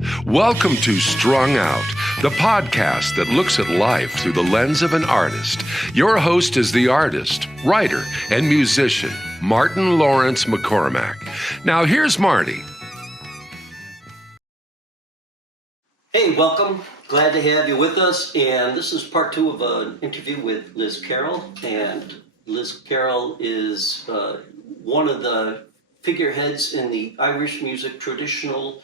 Welcome to Strung Out, the podcast that looks at life through the lens of an artist. Your host is the artist, writer, and musician, Martin Laurence McCormack. Now here's Marty. Hey, welcome. Glad to have you with us. And this is part two of an interview with Liz Carroll. And Liz Carroll is one of the figureheads in the Irish music traditional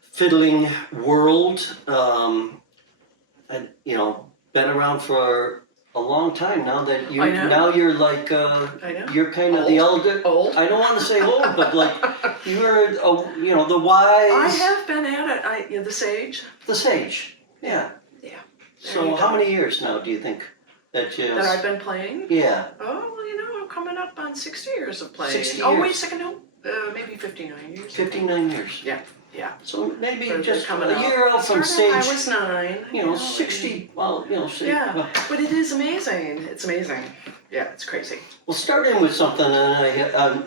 fiddling world. And been around for a long time now. That you now you're like you're kind of old. The elder. Old. I don't want to say old, but like you're the wise. I have been at it. The sage. The sage. Yeah. Yeah. So how many years now do you think that I've been playing? Yeah. Oh, I'm coming up on 60 years of playing. 60 Oh, years. wait a second, no. Maybe 59 years. 59 years. Yeah. Yeah. So maybe But just coming a year out from stage. I was 9. 60. Well, Yeah, but it is amazing. It's amazing. Yeah, it's crazy. Well, start in with something, and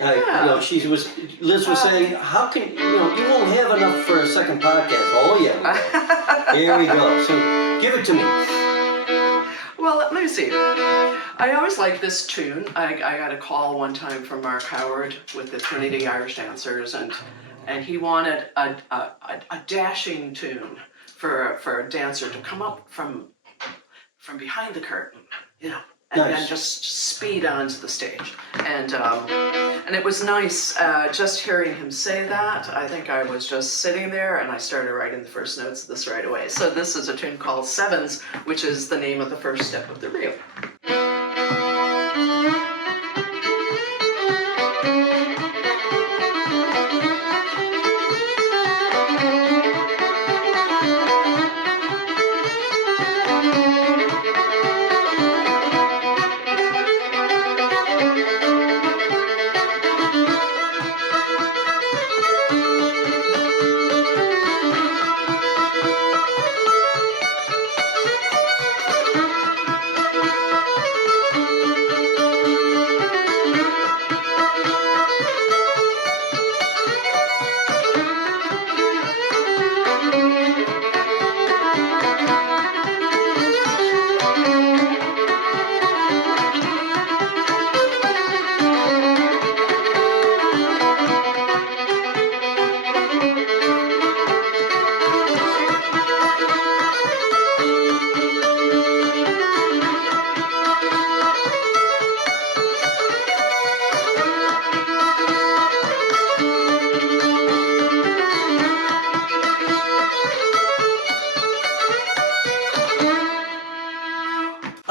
Liz was saying, how can you won't have enough for a second podcast? Oh yeah, here we go. So give it to me. Well, let me see. I always like this tune. I got a call one time from Mark Howard with the Trinity Irish Dancers, and he wanted a dashing tune for a dancer to come up from behind the curtain, and nice. then just speed onto the stage. And it was nice just hearing him say that. I think I was just sitting there and I started writing the first notes of this right away. So this is a tune called Sevens, which is the name of the first step of the reel.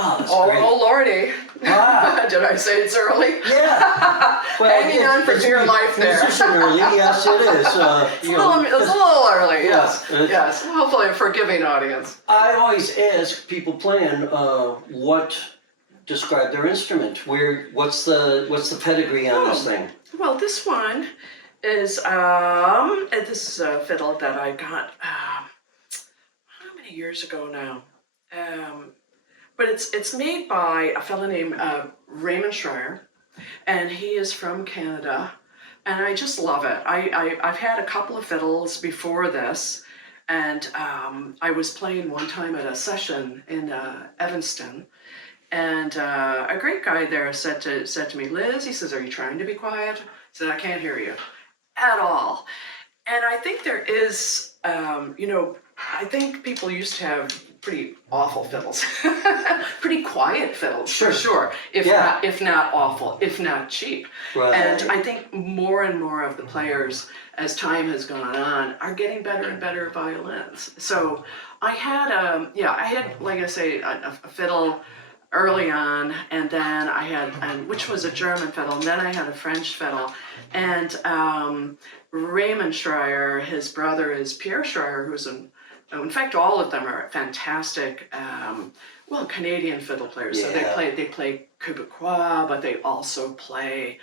Oh, Lordy. Wow. Did I say it's early? Yeah. Well, Hanging on for dear life there. Musician early, yes, it is. It's a little early, yes. Yeah, yes. Hopefully a forgiving audience. I always ask people playing what describe their instrument. What's the pedigree on this thing? Well, this one is this is a fiddle that I got how many years ago now? But it's made by a fellow named Raymond Schreier, and he is from Canada, and I just love it. I've had a couple of fiddles before this, and I was playing one time at a session in Evanston, and a great guy there said to me, Liz, he says, "Are you trying to be quiet?" I said, "I can't hear you at all." And I think there is, I think people used to have pretty awful fiddles, pretty quiet fiddles, for sure. If not awful, if not cheap. Right. And I think more and more of the players, as time has gone on, are getting better and better violins. So I had like I say, a fiddle early on, and then I had, which was a German fiddle, and then I had a French fiddle, and Raymond Schreier, his brother is Pierre Schreier, who's in fact, all of them are fantastic, Canadian fiddle players. Yeah. So they play Quebecois, but they also play,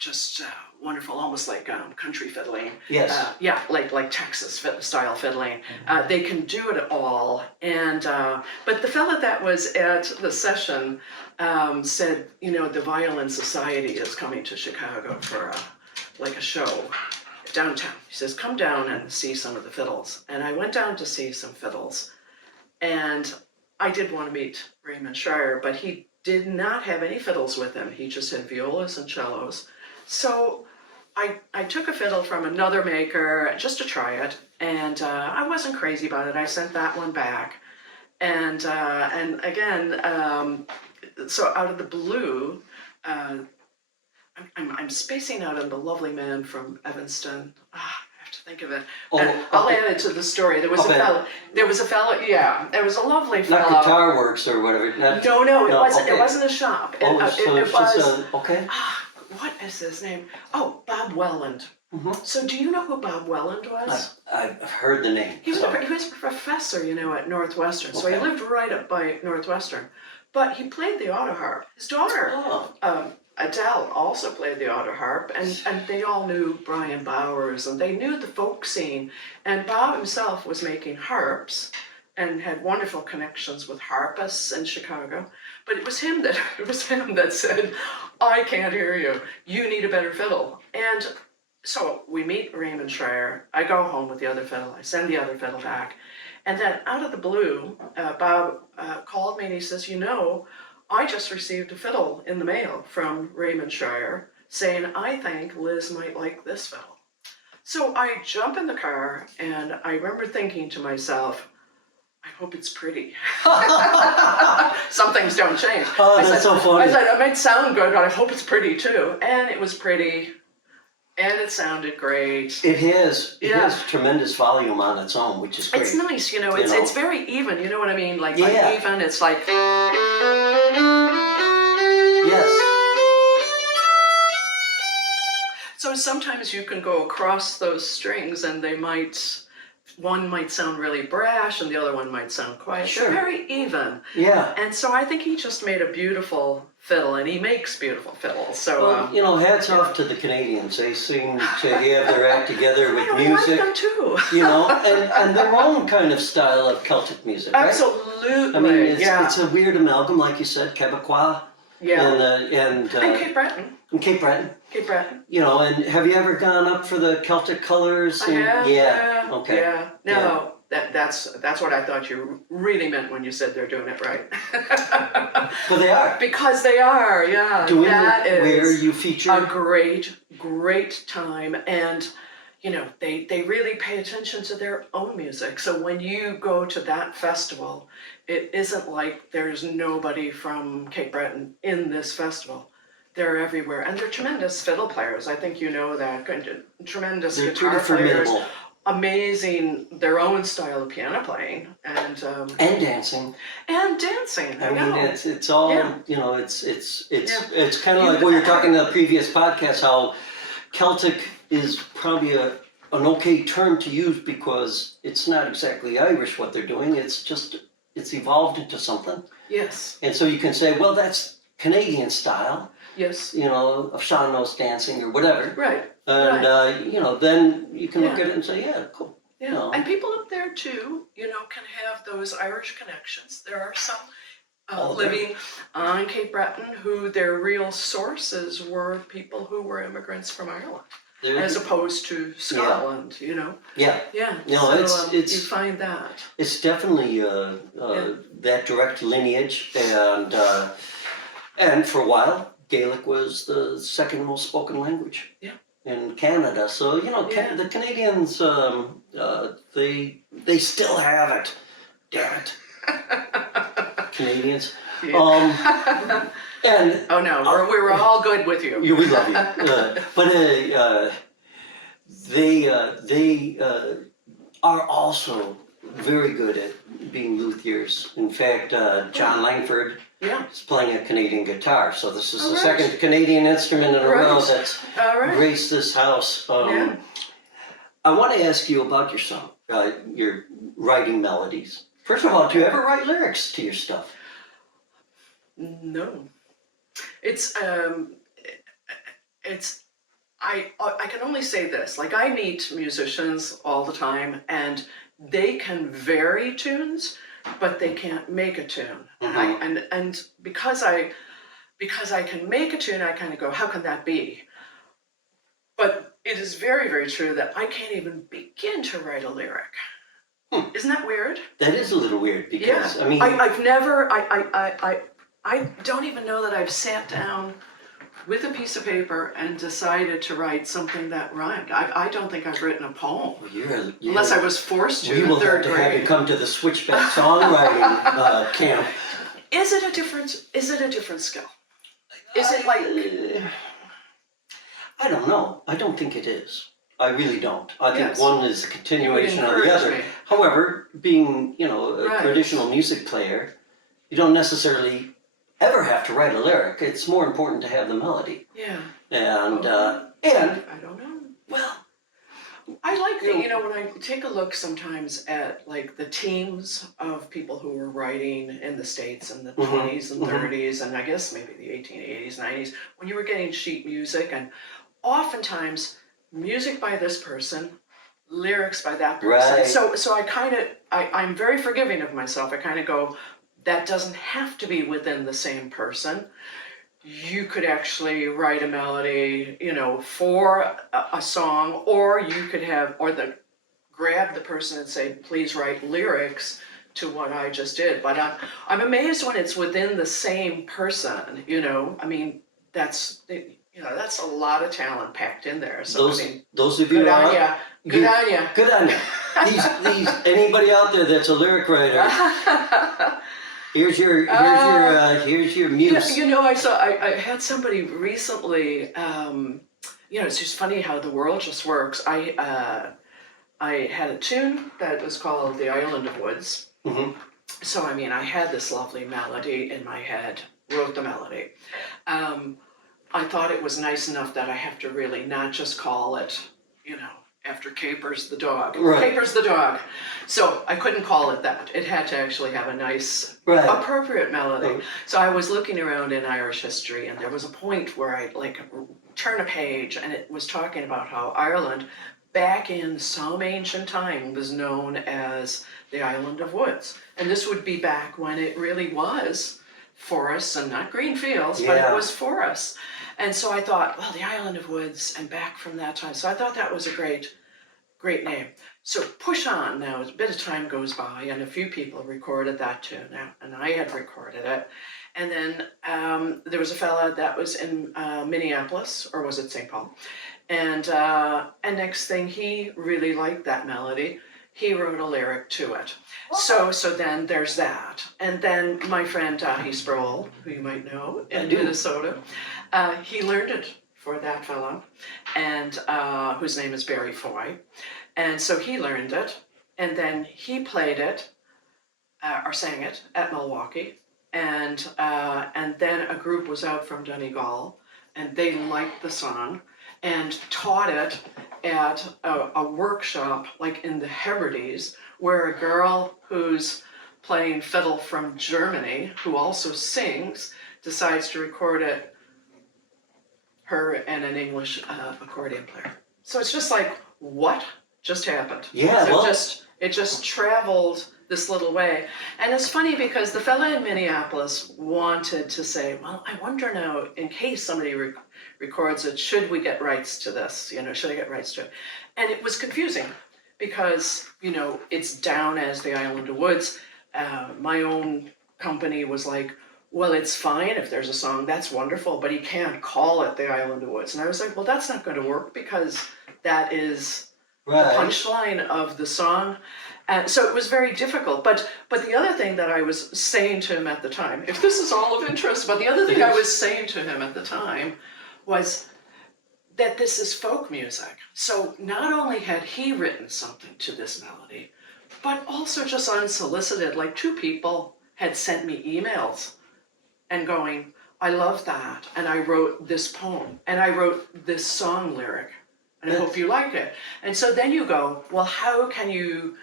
just wonderful, almost like country fiddling. Yes. Like Texas style fiddling. They can do it all. And but the fella that was at the session said, the Violin Society is coming to Chicago for a show downtown. He says, come down and see some of the fiddles. And I went down to see some fiddles. And I did want to meet Raymond Shire, but he did not have any fiddles with him. He just had violas and cellos. So I took a fiddle from another maker just to try it. And I wasn't crazy about it. I sent that one back. And again, so out of the blue, I'm spacing out on the lovely man from Evanston. I have to think of it. I'll add it to the story. There was a fellow. Yeah, there was a lovely fellow. Not Guitar Works or whatever. No, it wasn't. Okay. It wasn't a shop. It was. Okay. What is his name? Oh, Bob Welland. Mm-hmm. So do you know who Bob Welland was? I've heard the name. He was a professor, at Northwestern. Okay. So he lived right up by Northwestern. But he played the auto harp. His daughter, Adele, also played the auto harp, and they all knew Brian Bowers, and they knew the folk scene. And Bob himself was making harps and had wonderful connections with harpists in Chicago. But it was him that said, I can't hear you. You need a better fiddle. And so we meet Raymond Shire. I go home with the other fiddle. I send the other fiddle back. And then out of the blue, Bob called me and he says, I just received a fiddle in the mail from Raymond Shire saying, I think Liz might like this fiddle. So I jump in the car and I remember thinking to myself, I hope it's pretty. Some things don't change. Oh, that's so funny. I said, it might sound good, but I hope it's pretty too. And it was pretty. And it sounded great. It has tremendous volume on its own, which is great. It's nice, it's very even, you know what I mean? Like even, it's like... Yes. So sometimes you can go across those strings and one might sound really brash and the other one might sound quiet. Sure. They're very even. Yeah. And so I think he just made a beautiful fiddle, and he makes beautiful fiddles. So hats off to the Canadians. They seem to have their act together with I music. like them too. And their own kind of style of Celtic music. Right? Absolutely. I mean, it's a weird amalgam, like you said, Quebecois. Yeah. And Cape Breton. And Cape Breton. Cape Breton. And have you ever gone up for the Celtic colours? I have. Yeah. Okay. Yeah. No. Yeah. That's what I thought you really meant when you said they're doing it right. Well, they are. Because they are, yeah. Doing that is where you feature a great time, and they really pay attention to their own music. So when you go to that festival, it isn't like there's nobody from Cape Breton in this festival. They're everywhere, and they're tremendous fiddle players. I think you know that. Tremendous guitar players. Formidable. Amazing, their own style of piano playing, and dancing. And dancing. I mean, it's all it's kind of like when you're talking to the previous podcast, how Celtic is probably an okay term to use because it's not exactly Irish what they're doing. It's evolved into something. Yes. And so you can say, well, that's Canadian style. Yes. Of sean-nós dancing or whatever. Right. And, then you can look at it and say, yeah, cool. Yeah. And people up there too, can have those Irish connections. There are some living on Cape Breton who their real sources were people who were immigrants from Ireland. As opposed to Scotland, Yeah. Yeah. No, so, it's you find that. It's definitely that direct lineage, and for a while, Gaelic was the second most spoken language. Yeah. In Canada, so the Canadians, they still have it. Damn it, Canadians. Yeah. And oh no, we're all good with you. We love you, but they are also very good at being luthiers. In fact, John Langford. Yeah. Is playing a Canadian guitar, so this is the second Canadian instrument in a row that's graced this house. I want to ask you about your song, your writing melodies. First of all, do you ever write lyrics to your stuff? No. I can only say this. Like, I meet musicians all the time, and they can vary tunes, but they can't make a tune. Mm-hmm. And because I can make a tune, I kind of go, how can that be? But it is very, very true that I can't even begin to write a lyric. Isn't that weird? That is a little weird because, Yeah. I mean... I've never, I don't even know that I've sat down with a piece of paper and decided to write something that rhymed. I don't think I've written a poem. You're, unless I was forced to we will in third have to have you grade. come to the Switchback songwriting camp. Is it a different skill? Is it like... I don't know. I don't think it is. I really don't. I think Yes. one is a continuation of the encourage other. me. However, being, a Right. traditional music player, you don't necessarily ever have to write a lyric. It's more important to have the melody. Yeah. And I don't know. well, I like the, when I take a look sometimes at like the teams of people who were writing in the States in the 20s and 30s, and I guess maybe the 1880s, 90s, when you were getting sheet music, and oftentimes music by this person, lyrics by that person. Right. So I'm very forgiving of myself. I kind of go, that doesn't have to be within the same person. You could actually write a melody, for a song, or you could grab the person and say, please write lyrics to what I just did. But I'm amazed when it's within the same person, I mean, that's a lot of talent packed in there. So those of you good on out, ya. Good on ya. good on you. These anybody out there that's a lyric writer, here's your muse. I had somebody recently. It's just funny how the world just works. I had a tune that was called "The Island of Woods." Mm-hmm. So I had this lovely melody in my head. Wrote the melody. I thought it was nice enough that I have to really not just call it, after Capers the dog. Right. Capers the dog. So I couldn't call it that. It had to actually have a nice, Right. appropriate melody. Right. So I was looking around in Irish history, and there was a point where I turn a page, and it was talking about how Ireland, back in some ancient time, was known as the Island of Woods. And this would be back when it really was forests and not green fields, but Yeah. it was forests. And so I thought, well, the Island of Woods, and back from that time. So I thought that was a great name. So push on now, a bit of time goes by, and a few people recorded that tune now, and I had recorded it. And then there was a fella that was in Minneapolis, or was it St. Paul? And next thing, he really liked that melody. He wrote a lyric to it. So then there's that. And then my friend Dahi Sproul, who you might know in Minnesota, he learned it for that fellow, and whose name is Barry Foy. And so he learned it, and then he played it, or sang it, at Milwaukee. And then a group was out from Donegal, and they liked the song, and taught it at a workshop like in the Hebrides, where a girl who's playing fiddle from Germany, who also sings, decides to record it, her and an English accordion player. So it's just like, what just happened? Yeah, so well, it just traveled this little way. And it's funny because the fella in Minneapolis wanted to say, well, I wonder now, in case somebody records it, should we get rights to this? Should I get rights to it? And it was confusing because, it's down as the Island of Woods. My own company was like, well, it's fine if there's a song, that's wonderful, but he can't call it the Island of Woods. And I was like, well, that's not going to work because that is the punchline of the song. So it was very difficult. But the other thing that I was saying to him at the time, if this is all of interest, but the other thing I was saying to him at the time was that this is folk music. So not only had he written something to this melody, but also just unsolicited, like two people had sent me emails and going, I love that, and I wrote this poem, and I wrote this song lyric, and I hope you like it. And so then you go, well, how can you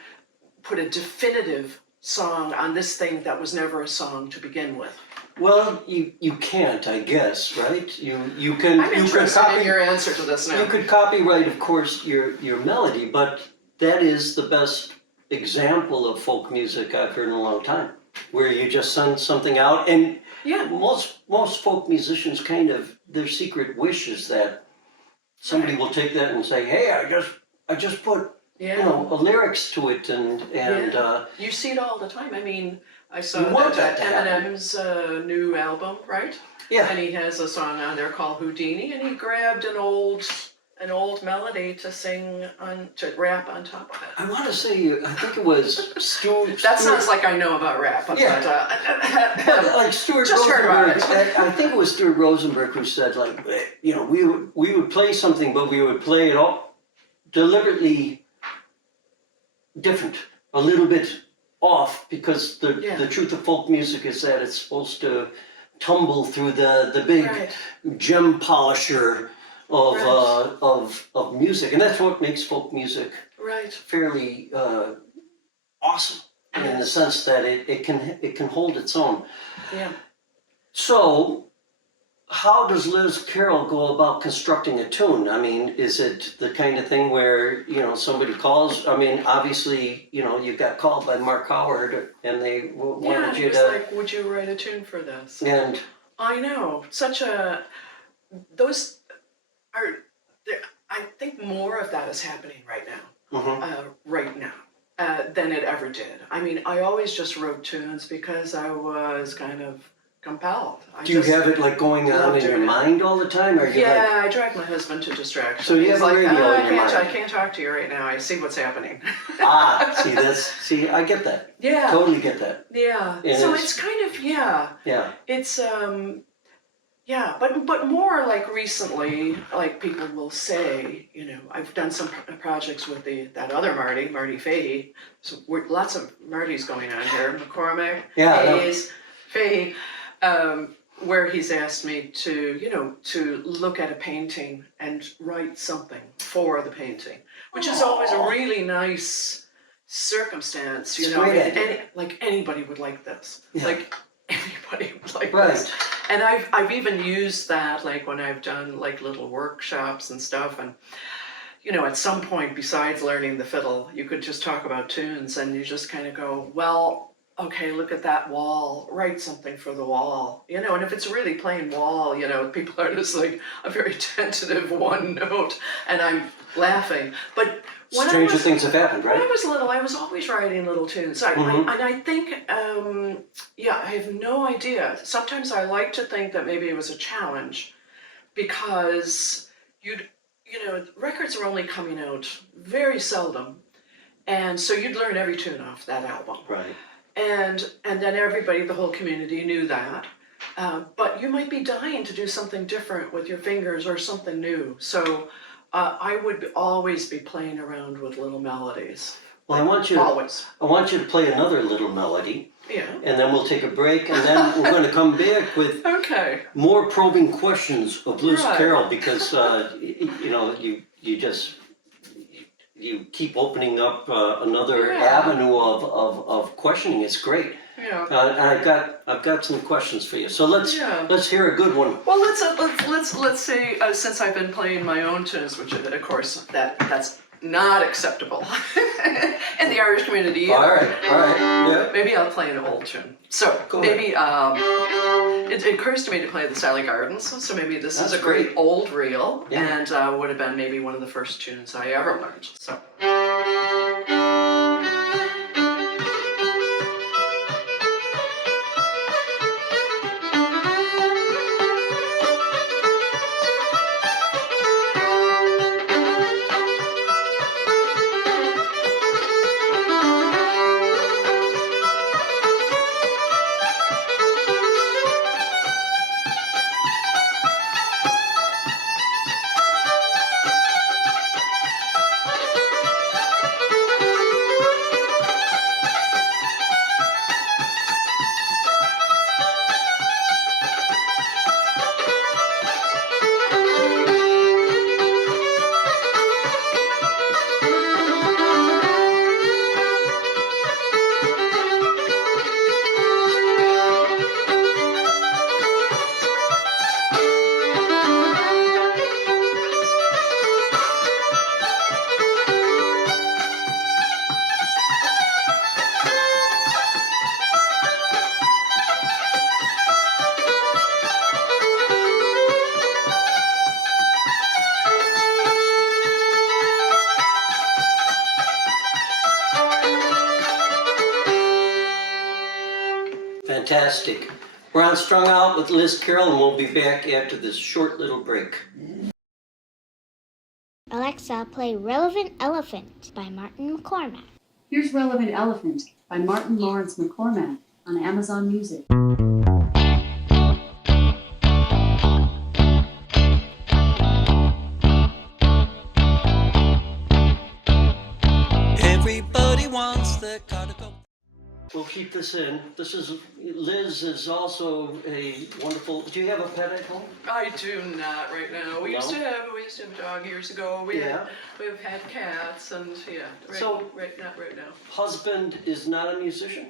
put a definitive song on this thing that was never a song to begin with? Well, you can't, I guess, right? You can. I'm interested in your answer to this now. You could copyright, of course, your melody, but that is the best example of folk music I've heard in a long time, where you just send something out, and yeah, most folk musicians kind of, their secret wish is that somebody will take that and say, hey, I just put, lyrics to it and you see it all the time. I mean, I saw You want that that to happen. Eminem's new album, right? yeah. And he has a song on there called Houdini, and he grabbed an old melody to to rap on top of it. I want to say, I think it was That sounds like I know about rap, but like Stuart Just heard about Rosenberg. it. I think it was Stuart Rosenberg who said, like, we would play something, but we would play it all deliberately different, a little bit off, because the truth of folk music is that it's supposed to tumble through the big gem polisher of music, and that's what makes folk music fairly awesome in the sense that it can hold its own. Yeah. So, how does Liz Carroll go about constructing a tune? I mean, is it the kind of thing where somebody calls? I mean, obviously, you got called by Mark Howard, and they wanted you to. Like, would you write a tune for this? And I know those are. I think more of that is happening right now. Than it ever did. I mean, I always just wrote tunes because I was kind of compelled. Do you have it like going on in your mind all the time? Or I drag my husband to distraction. So you have a radio in your mind. I can't talk to you right now. I see what's happening. See, I get that. Yeah. Totally get that. Yeah. And so it's kind of, Yeah. It's, but more like recently, like people will say, I've done some projects with that other Marty Fahey. So lots of Martys going on here. McCormack, Fahey, where he's asked me to look at a painting and write something for the painting, which is always a really nice circumstance, like anybody would like this. Yeah. Like anybody would like this. And I've even used that like when I've done like little workshops and stuff, and at some point besides learning the fiddle, you could just talk about tunes and you just kind of go, well, okay, look at that wall, write something for the wall, and if it's a really plain wall, people are just like a very tentative one note, and I'm laughing. But stranger things have happened, right? When I was little, I was always writing little tunes. I think, I have no idea. Sometimes I like to think that maybe it was a challenge, because records are only coming out very seldom, and so you'd learn every tune off that album. Right. And then everybody, the whole community knew that. But you might be dying to do something different with your fingers or something new. So I would always be playing around with little melodies. Well, I want you to play another little melody. Yeah. And then we'll take a break, and then we're going to come back with more probing questions of Liz Carroll, because you keep opening up another avenue of questioning. It's great. Yeah. I've got some questions for you. So let's hear a good one. Well, let's say since I've been playing my own tunes, which of course that's not acceptable in the Irish community either. All right. Yeah. Maybe I'll play an old tune. So maybe it occurs to me to play the Sally Gardens. So maybe this is a great old reel, and would have been maybe one of the first tunes I ever learned. So. Fantastic. We're on Strung Out with Liz Carroll, and we'll be back after this short little break. Alexa, play Relevant Elephant by Martin McCormack. Here's Relevant Elephant by Martin Laurence McCormack on Amazon Music. Everybody wants their car to go. We'll keep this in. Liz is also a wonderful. Do you have a pet at home? I do not right now. We used to have a dog years ago. We've had cats and not right now. Husband is not a musician?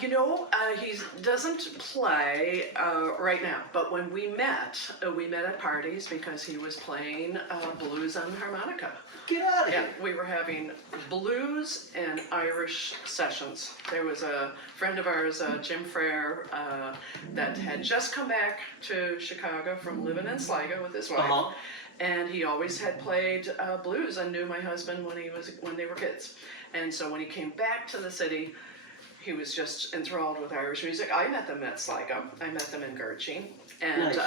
He doesn't play right now, but when we met at parties because he was playing blues on harmonica. Get out of here. Yeah, we were having blues and Irish sessions. There was a friend of ours, Jim Frere, that had just come back to Chicago from living in Sligo with his wife. Uh-huh. And he always had played blues and knew my husband when they were kids. And so when he came back to the city, he was just enthralled with Irish music. I met them at Sligo. I met them in Gertrude. And Nice.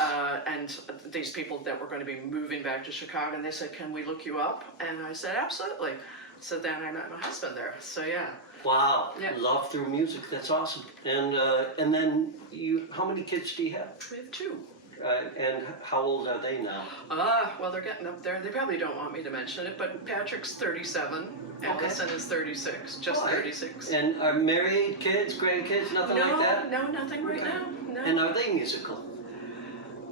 And these people that were going to be moving back to Chicago, and they said, "Can we look you up?" And I said, "Absolutely." So then I met my husband there. So yeah. Wow. Yeah. Love through music. That's awesome. And then how many kids do you have? We have two. And how old are they now? Well, they're getting up there. They probably don't want me to mention it, but Patrick's 37. Edison is 36, just 36. And are married, kids, grandkids, nothing like that? No, nothing right now. No. And are they musical?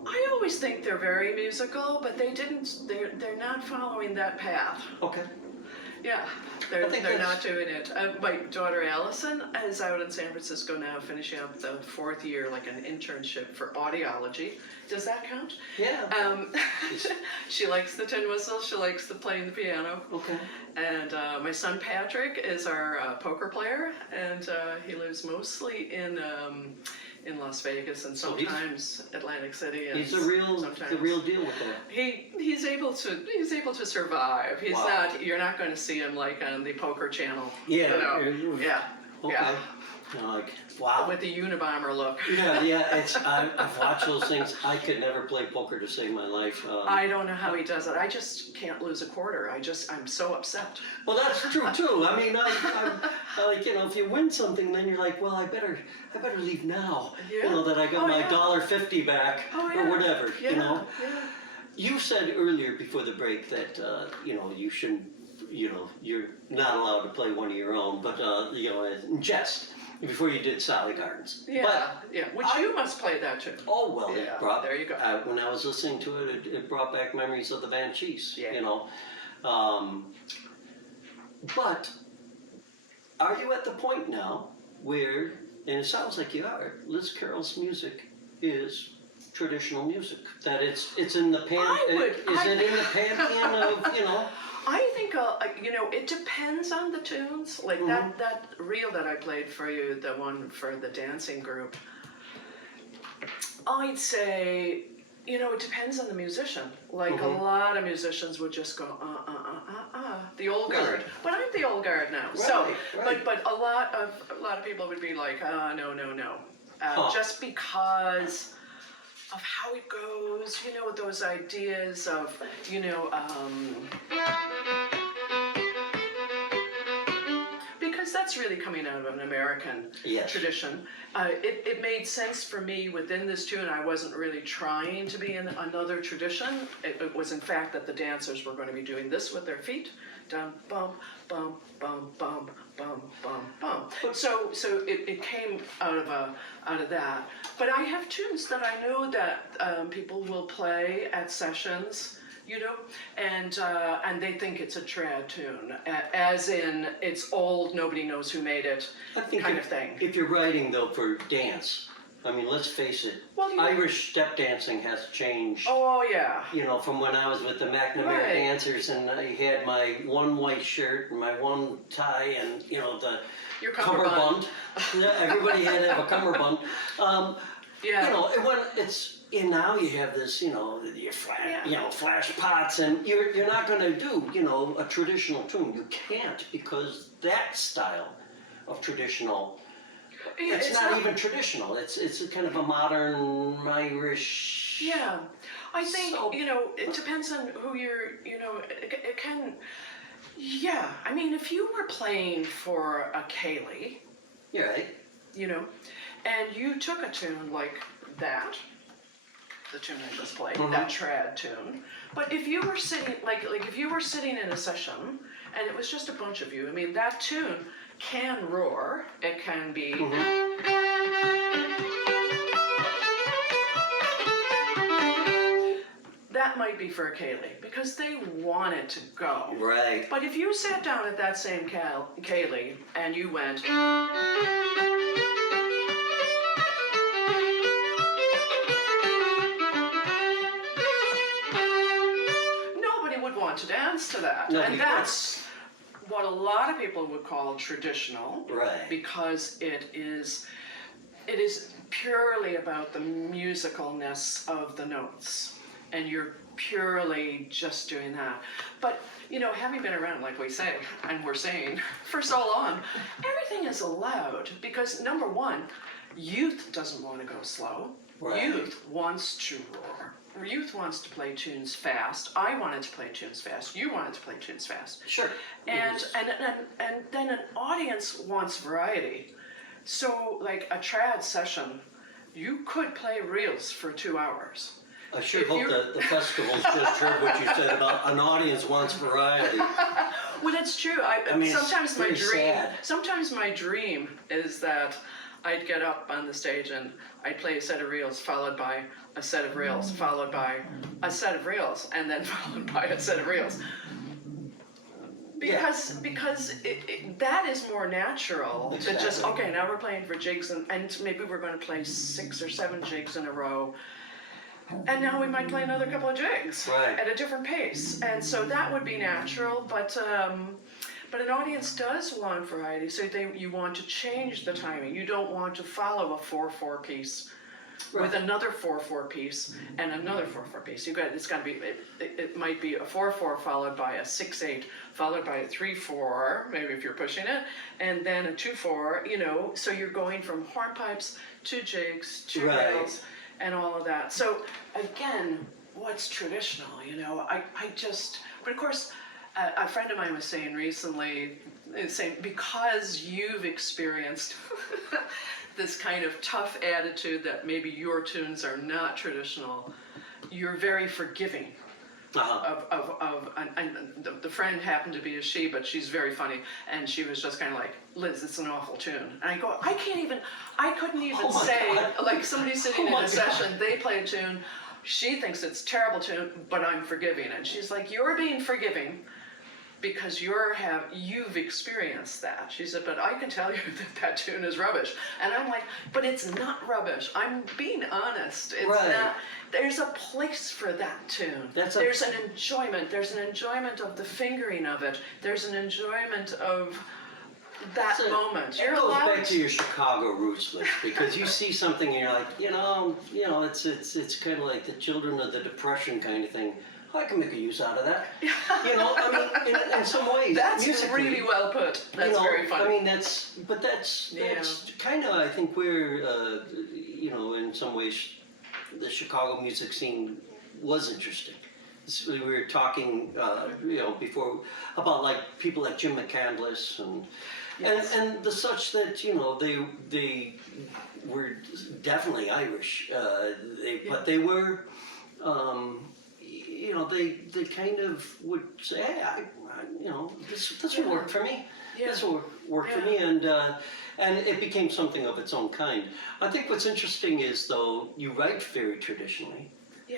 I always think they're very musical, but they're not following that path. Okay. Yeah, they're not doing it. My daughter Allison is out in San Francisco now, finishing up the 4th year, like an internship for audiology. Does that count? Yeah. She likes the tin whistle. She likes playing the piano. Okay. And my son Patrick is our poker player, and he lives mostly in Las Vegas and sometimes Atlantic City. And He's the real deal with that. He's able to survive. He's not. You're not going to see him like on the poker channel. Yeah. Yeah. Okay. Yeah. Like, wow. With the Unabomber look. Yeah. I've watched those things. I could never play poker to save my life. I don't know how he does it. I just can't lose a quarter. I'm so upset. Well, that's true too. I mean, I'm like, if you win something, then you're like, well, I better leave now. Yeah. That I got my $1.50 back or whatever. Yeah. You said earlier before the break that you shouldn't, you're not allowed to play one of your own, but in jest. Before you did Sally Gardens. Yeah, Which you must play that too. Oh, well, there you go. When I was listening to it, it brought back memories of the Banshees, But are you at the point now where, and it sounds like you are, Liz Carroll's music is traditional music? That it's in the it in the pantheon of, I think, it depends on the tunes. Like that reel that I played for you, the one for the dancing group, I'd say, it depends on the musician. Like a lot of musicians would just go, the old guard. But I'm the old guard now. Right. But a lot of people would be like, no. Just because of how it goes, those ideas of, because that's really coming out of an American tradition. It made sense for me within this tune. I wasn't really trying to be in another tradition. It was in fact that the dancers were going to be doing this with their feet. Down, bump, bump, bump, bump, bump, bump, bump. So it came out of that. But I have tunes that I know that people will play at sessions, and they think it's a trad tune, as in it's old, nobody knows who made it, kind of thing. If you're writing though for dance, I mean, let's face it, Irish step dancing has changed. Oh, yeah. From when I was with the McNamara dancers, and I had my one white shirt and my one tie and, Your cummerbund. Everybody had to have a cummerbund. When it's, and now you have this, your flash pots, and you're not going to do, a traditional tune. You can't, because that style of traditional it's not even traditional. It's a kind of a modern Irish. Yeah, I think, So- it depends on who you're, it can, yeah. I mean, if you were playing for a ceilidh, You're right. and you took a tune like that, the tune I just played, Mhm. that trad tune, but if you were sitting, like if you were sitting in a session and it was just a bunch of you, I mean, that tune can roar, it can be, that might be for a ceilidh because they want it to go. Right. But if you sat down at that same ceilidh and you went, nobody would want to dance to that. Nobody And would. that's what a lot of people would call traditional. Right. Because it is purely about the musicalness of the notes. And you're purely just doing that. But, having been around, like we say, and we're saying for so long, everything is allowed because, number one, youth doesn't want to go slow. Right. Youth wants to roar. Youth wants to play tunes fast. I wanted to play tunes fast. You wanted to play tunes fast. Sure. And then an audience wants variety. So, like a trad session, you could play reels for 2 hours. I sure If hope you're- that the festival's just heard what you said about an audience wants variety. Well, that's true. I mean, it's sometimes my very dream. sad. Sometimes my dream is that I'd get up on the stage and I'd play a set of reels, followed by a set of reels, followed by a set of reels, and then followed by a set of reels. Because that is more natural than just, Exactly. okay, now we're playing for jigs and maybe we're going to play 6 or 7 jigs in a row. And now we might play another couple of jigs Right. at a different pace. And so that would be natural, but an audience does want variety. So you want to change the timing. You don't want to follow a 4/4 piece with another 4/4 piece and another 4/4 piece. It's got to be. It might be a 4/4 followed by a 6/8 followed by a 3/4, maybe if you're pushing it, and then a 2/4. So you're going from hornpipes to jigs to Right. reels and all of that. So again, what's traditional? But of course. A friend of mine was saying recently, because you've experienced this kind of tough attitude that maybe your tunes are not traditional, you're very forgiving and the friend happened to be a she, but she's very funny, and she was just kind of like, Liz, it's an awful tune. And I go, I couldn't even Oh my say, God. like somebody sitting in my a God. session, they play a tune, she thinks it's a terrible tune, but I'm forgiving. And she's like, you're being forgiving because you've experienced that. She said, but I can tell you that tune is rubbish. And I'm like, but it's not rubbish. I'm being honest. It's Right. not. There's a place for that tune. There's an enjoyment. There's an enjoyment of the fingering of it. There's an enjoyment of that moment. It goes back to your Chicago roots, Liz, because you see something and you're like, it's kind of like the children of the Depression kind of thing. I can make a use out of that. I mean, in some ways, That's musically, really well put. That's very funny. I mean, that's kind of, I think where, in some ways, the Chicago music scene was interesting. We were talking, before about like people like Jim McCandless and the such that they were definitely Irish, but they were. They kind of would say, hey, this will work for me. Yeah. This will work for me, and it became something of its own kind. I think what's interesting is, though, you write very traditionally,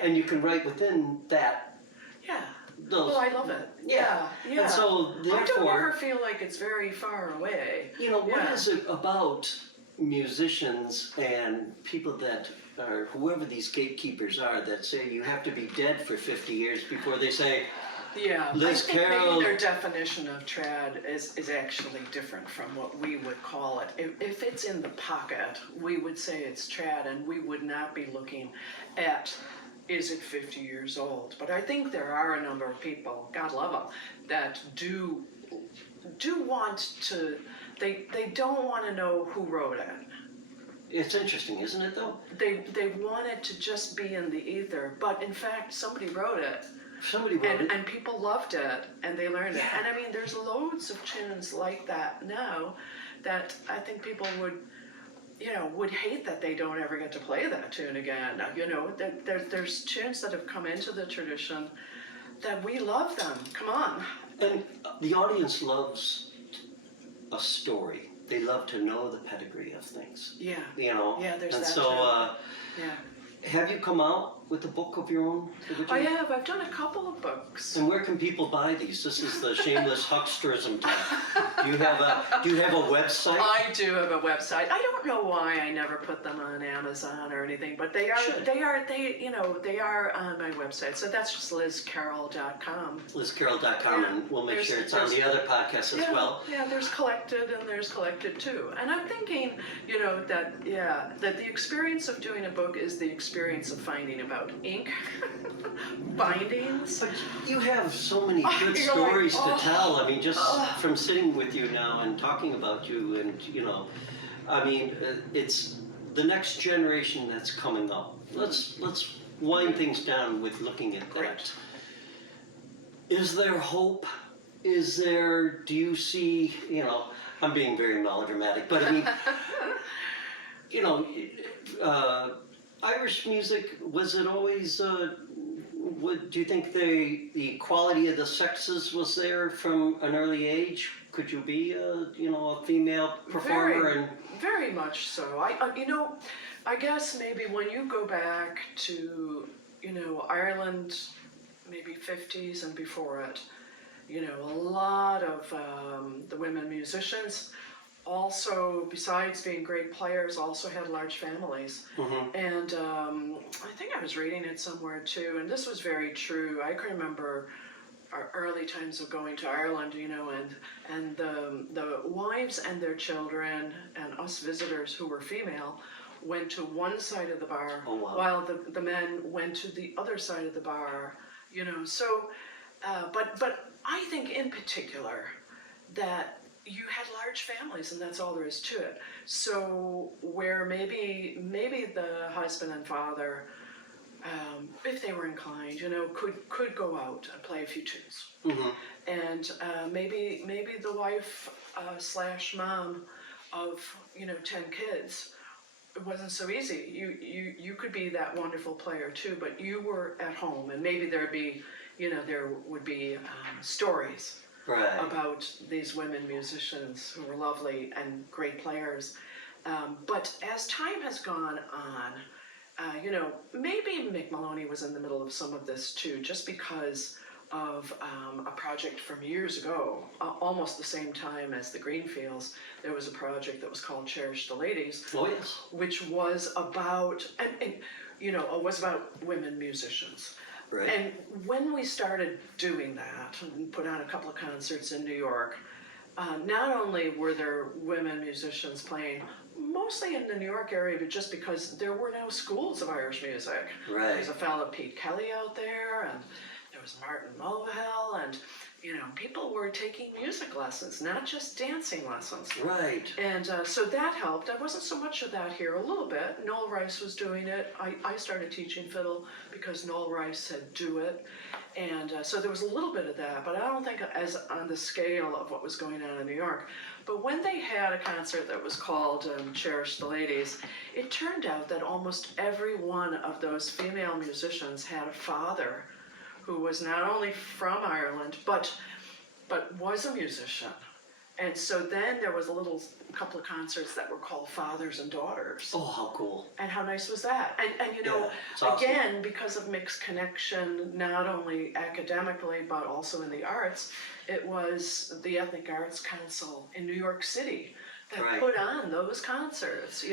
and you can write within that. Yeah. Those, Well, I love it. Yeah. Yeah. And so, I don't therefore, ever feel like it's very far away. what is it about musicians and people that are, whoever these gatekeepers are, that say you have to be dead for 50 years before they say, Yeah, Liz I think Carroll. maybe their definition of trad is actually different from what we would call it. If it's in the pocket, we would say it's trad, and we would not be looking at, is it 50 years old? But I think there are a number of people, God love them, that do do want to, they don't want to know who wrote it. It's interesting, isn't it, though? They want it to just be in the ether, but in fact, somebody wrote it. Somebody wrote it. And people loved it, and they learned it. And I mean, there's loads of tunes like that now that I think people would hate that they don't ever get to play that tune again. There's tunes that have come into the tradition that we love them. Come on. And the audience loves a story. They love to know the pedigree of things. Yeah. Yeah, there's and that so, too. Yeah. have you come out with a book of your own? I have. I've done a couple of books. And where can people buy these? This is the shameless hucksterism time. Do you have a website? I do have a website. I don't know why I never put them on Amazon or anything, but they are on my website. So that's just lizcarroll.com. LizCarroll.com, and we'll make sure it's on the other podcasts as well. Yeah, there's collected and there's collected too. And I'm thinking, that the experience of doing a book is the experience of finding about ink, bindings. But you have so many good you're stories like, to tell. I mean, just from sitting with you now and talking about you, and it's the next generation that's coming up. Let's wind things down with looking at that. Great. Is there hope? Do you see, I'm being very melodramatic, but I mean, Irish music, was it always, do you think the quality of the sexes was there from an early age? Could you be a female performer? Very much so. I guess maybe when you go back to, Ireland, maybe 50s and before it, a lot of the women musicians also, besides being great players, also had large families. Mm-hmm. And I think I was reading it somewhere too, and this was very true. I can remember our early times of going to Ireland, and the wives and their children and us visitors who were female went to one side of the bar, oh, wow. while the men went to the other side of the bar. So, but I think in particular that you had large families, and that's all there is to it. So where maybe the husband and father, if they were inclined, could go out and play a few tunes. Mm-hmm. And maybe the wife / mom of 10 kids, it wasn't so easy. You could be that wonderful player too, but you were at home, and maybe there would be stories. Right. About these women musicians who were lovely and great players. But as time has gone on, maybe Mick Maloney was in the middle of some of this too, just because of a project from years ago, almost the same time as the Greenfields. There was a project that was called Cherish the Ladies. Oh, yes. Which was about, it was about women musicians. Right. And when we started doing that and put on a couple of concerts in New York, not only were there women musicians playing, mostly in the New York area, but just because there were no schools of Irish music. Right. There was a fellow, Pete Kelly, out there, and there was Martin Laurence, and people were taking music lessons, not just dancing lessons. Right. And so that helped. There wasn't so much of that here, a little bit. Noel Rice was doing it. I started teaching fiddle because Noel Rice said do it. And so there was a little bit of that, but I don't think as on the scale of what was going on in New York. But when they had a concert that was called Cherish the Ladies, it turned out that almost every one of those female musicians had a father who was not only from Ireland, but was a musician. And so then there was a couple of concerts that were called Fathers and Daughters. Oh, how cool. And how nice was that? And it's awesome. Again, because of Mick's connection, not only academically, but also in the arts, it was the Ethnic Arts Council in New York City that Right. put on those concerts,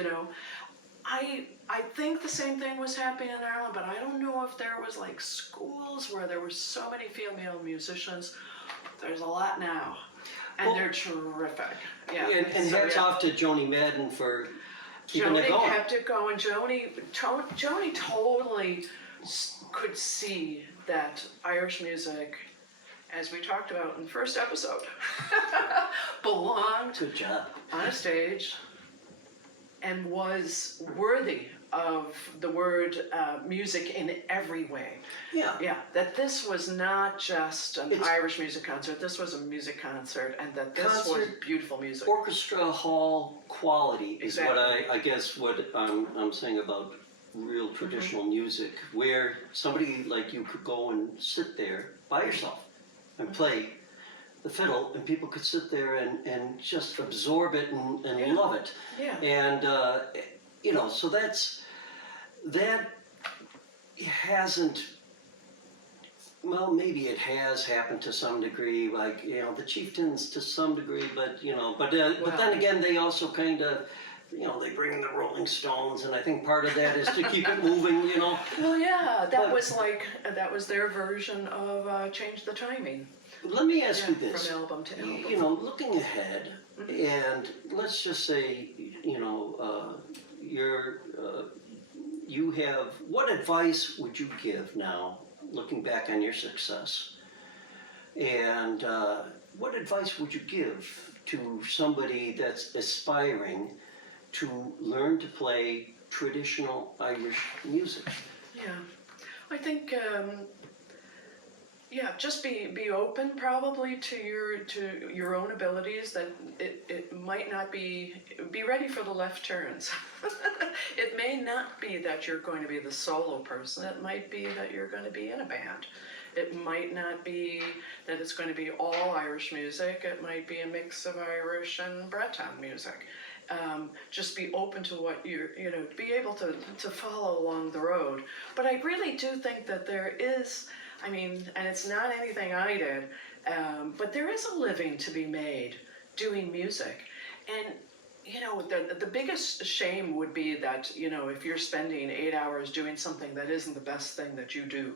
I think the same thing was happening in Ireland, but I don't know if there was like schools where there were so many female musicians. There's a lot now, and they're terrific. Yeah. And hats off to Joni Madden for keeping it going. Joni kept it going. Joni totally could see that Irish music as we talked about in the first episode, belonged Good job. on a stage and was worthy of the word music in every way. Yeah. Yeah, that this was not just an It's- Irish music concert, this was a music concert, and that this was Concert, beautiful music. Orchestra hall quality is what Exactly. I guess what I'm saying about real traditional music, where somebody like you could go and sit there by yourself and play the fiddle, and people could sit there and just absorb it and Yeah. love it. Yeah. And so that hasn't. Well, maybe it has happened to some degree, like the chieftains to some degree, but but then again, they also kind of. They bring in the Rolling Stones, and I think part of that is to keep it moving, Well, yeah, But- that was their version of Change the Timing. Let me ask you Yeah, this. from album to album. Looking ahead, and let's just say, you have, what advice would you give now, looking back on your success? And what advice would you give to somebody that's aspiring to learn to play traditional Irish music? Yeah, I think just be open probably to your own abilities. That it might not be ready for the left turns. It may not be that you're going to be the solo person. It might be that you're going to be in a band. It might not be that it's going to be all Irish music. It might be a mix of Irish and Breton music. Just be open to what be able to follow along the road. But I really do think that there is, and it's not anything I did, but there is a living to be made doing music. And the biggest shame would be that, if you're spending 8 hours doing something that isn't the best thing that you do.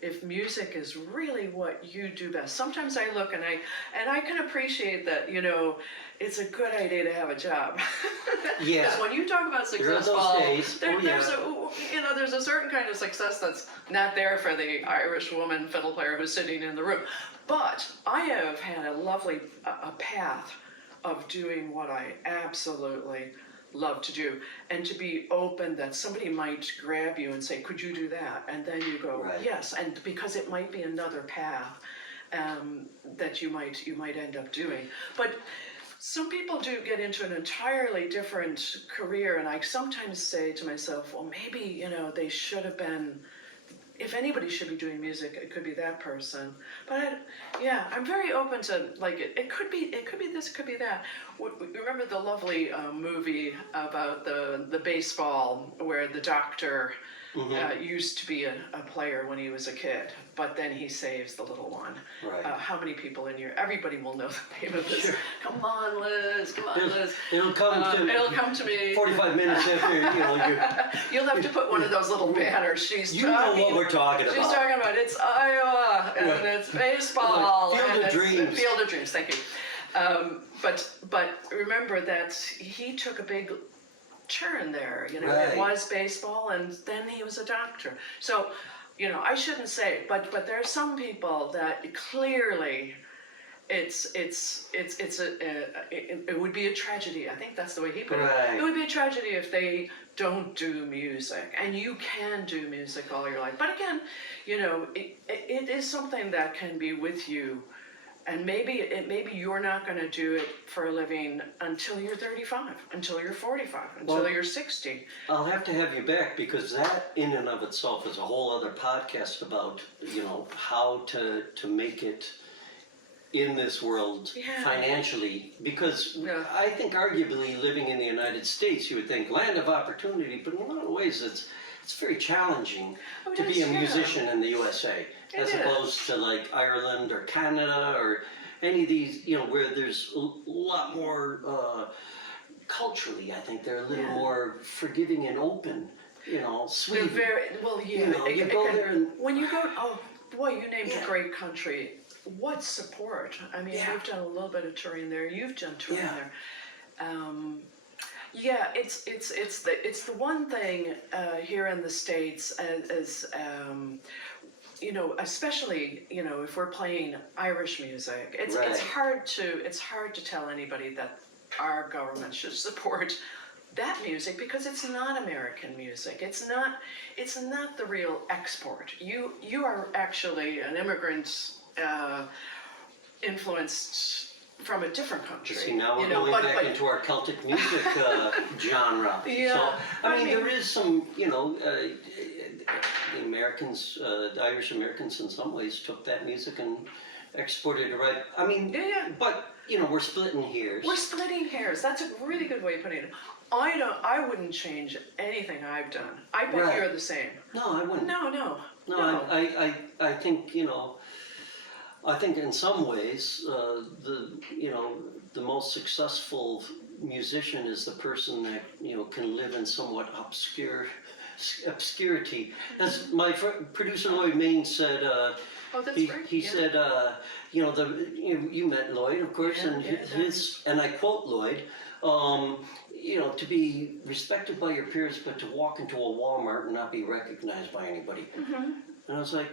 If music is really what you do best. Sometimes I look and I can appreciate that, it's a good idea to have a job. Yeah. Because when you talk about There are success, those Paul, days. there's a certain kind of success that's not there for the Irish woman fiddle player who's sitting in the room. But I have had a lovely a path of doing what I absolutely love to do, and to be open that somebody might grab you and say, could you do that? And then you go, Right. yes, and because it might be another path that you might end up doing. But some people do get into an entirely different career, and I sometimes say to myself, well, maybe, they should have been, if anybody should be doing music, it could be that person. But I'm very open to, like, it could be this, it could be that. Remember the lovely movie about the baseball where the doctor used to be a player when he was a kid, but then he saves the little one. Right. How many people in here? Everybody will know the name of this. Sure. Come on, Liz. Come on, Liz. It'll come to me. 45 minutes after, You'll have to put one of those little banners. She's you know talking. what we're talking about. She's talking about it's Iowa and it's baseball. Field and of it's Dreams. Field of Dreams. Thank you. But remember that he took a big turn there. Right. It was baseball, and then he was a doctor. So, I shouldn't say, but there are some people that clearly. It would be a tragedy. I think that's the way he put it. Right. It would be a tragedy if they don't do music, and you can do music all your life. But again, it is something that can be with you, and maybe you're not going to do it for a living until you're 35, until you're 45, until you're 60. I'll have to have you back, because that in and of itself is a whole other podcast about, how to make it in this world financially, because I think arguably living in the United States, you would think land of opportunity, but in a lot of ways it's very challenging to be a musician in the USA, as opposed to like Ireland or Canada or any of these, where there's a lot more culturally. I think they're a little more forgiving and open. Sweden. They're very well. Yeah, you go there and when you go. Oh boy, you named a great country. What support? You've done a little bit of touring there. You've done touring there. It's the one thing here in the States as especially, if we're playing Irish music, it's Right. hard to tell anybody that our government should support that music because it's not American music. It's not the real export. You are actually an immigrant influenced from a different country. See, now we're going back into our Celtic music genre. Yeah, So, I mean, there is some, the Americans, the Irish Americans in some ways took that music and exported it right. I mean, but, we're splitting hairs. We're splitting hairs. That's a really good way of putting it. I wouldn't change anything I've done. I bet Right. you're the same. No, I wouldn't. No. I think, I think in some ways, the most successful musician is the person that, can live in somewhat obscurity. As my producer Lloyd Main said, That's right. he said, you met Lloyd, of course, Yeah, and yeah, and I quote Lloyd, to be respected by your peers, but to walk into a Walmart and not be recognized by anybody. Mm-hmm. And I was like,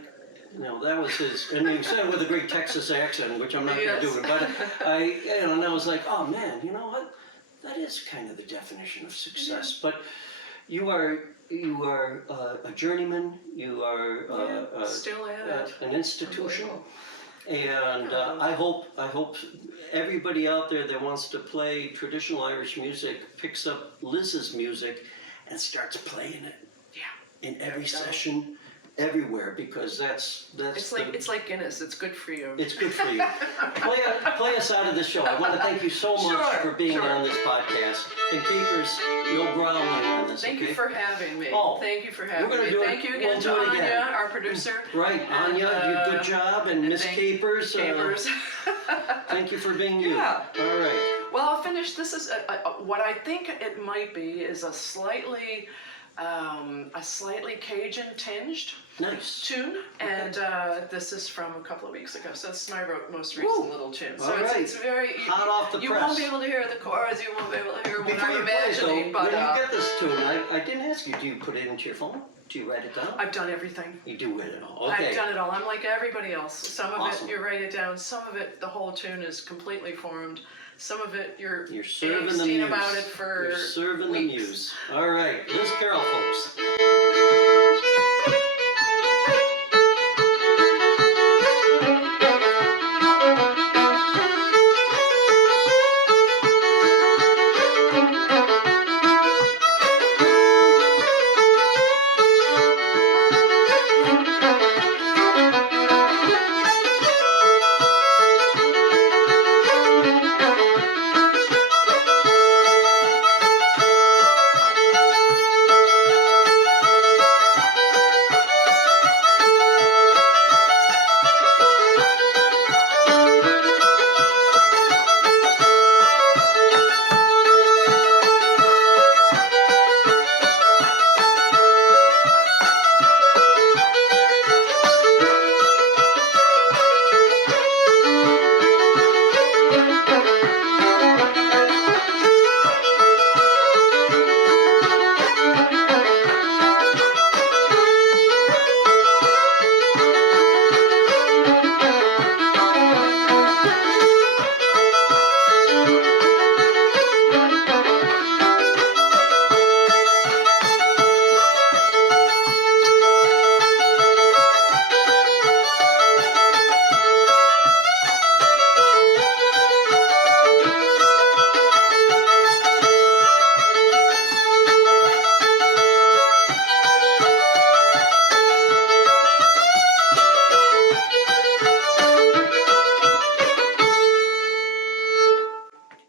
that was his, and he said it with a great Texas accent, which I'm not going to do, but and I was like, oh man, you know what? That is kind of the definition of success. But you are a journeyman. You are still at it. an institution. And I hope everybody out there that wants to play traditional Irish music picks up Liz's music and starts playing it. Yeah. In every session, everywhere, because that's It's like Guinness. It's good for you. it's good for you. Play us out of the show. I want to thank you so much for being on this podcast. And Keepers, no growling on this. Thank you for having me. Oh, Thank you for having we're gonna me. do it- Thank you again we'll to do it Anya, again. our producer. Right, Anya, you did a good job, and Miss Capers, Capers. thank you for being you. Yeah. All right. Well, I'll finish. This is what I think it might be is a slightly Cajun tinged Nice. tune, and this is from a couple of weeks ago. So it's my most recent Woo. little tune. So All right. it's very Hot off the you press. won't be able to hear the chorus. You won't be able to hear what Before I'm you play it, though, imagining. when But you get this tune, I didn't ask you, do you put it into your phone? Do you write it down? I've done everything. You do with it all. Okay. I've done it all. I'm like everybody else. Some of Awesome. it you write it down. Some of it the whole tune is completely formed. Some of it you're serving the angsting muse. about it for You're serving weeks. the muse. All right, Liz Carroll, folks.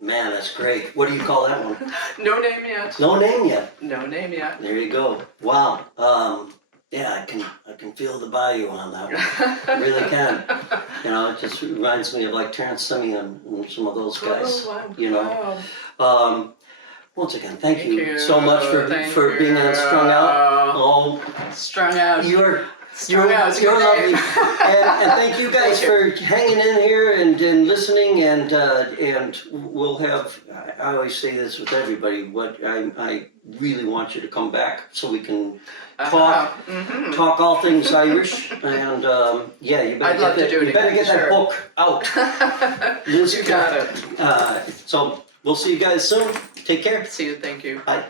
Man, that's great. What do you call that one? No name yet. No name yet. No name yet. There you go. Wow. Yeah, I can feel the bayou on that one. I really can. It just reminds me of like Terrence Simeon and some of those guys. Oh, wow. Once again, thank Thank you you. so much for Thank being on Strung Out. you. Oh, Strung Out. you're Strung Out is you're your lovely. name. And thank you guys Thank for hanging in here and listening. And we'll have, I always say this with everybody, what I really want you to come back so we can talk all things Irish. And yeah, you better I'd love to do it you better again, get that sure. book out. Liz, You got it. So we'll see you guys soon. Take care. See you, thank you. Bye.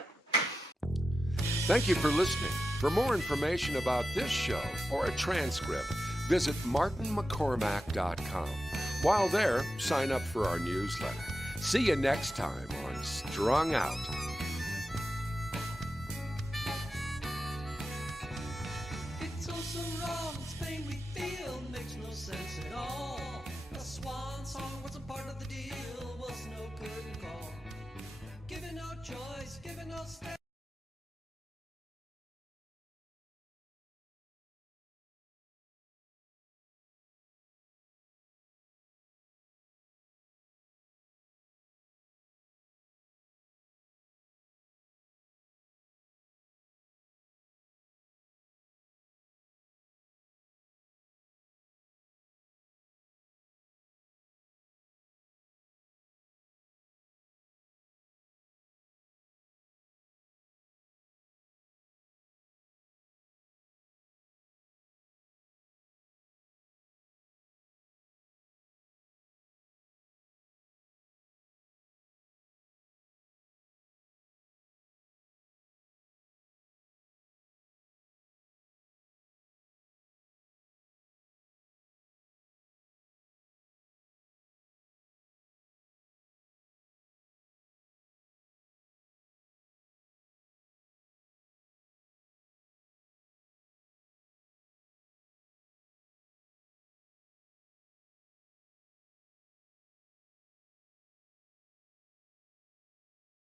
Thank you for listening. For more information about this show or a transcript, visit martinmccormack.com. While there, sign up for our newsletter. See you next time on Strung Out. It's all so wrong, this pain we feel makes no sense at all. A swan song wasn't part of the deal, was no curtain call.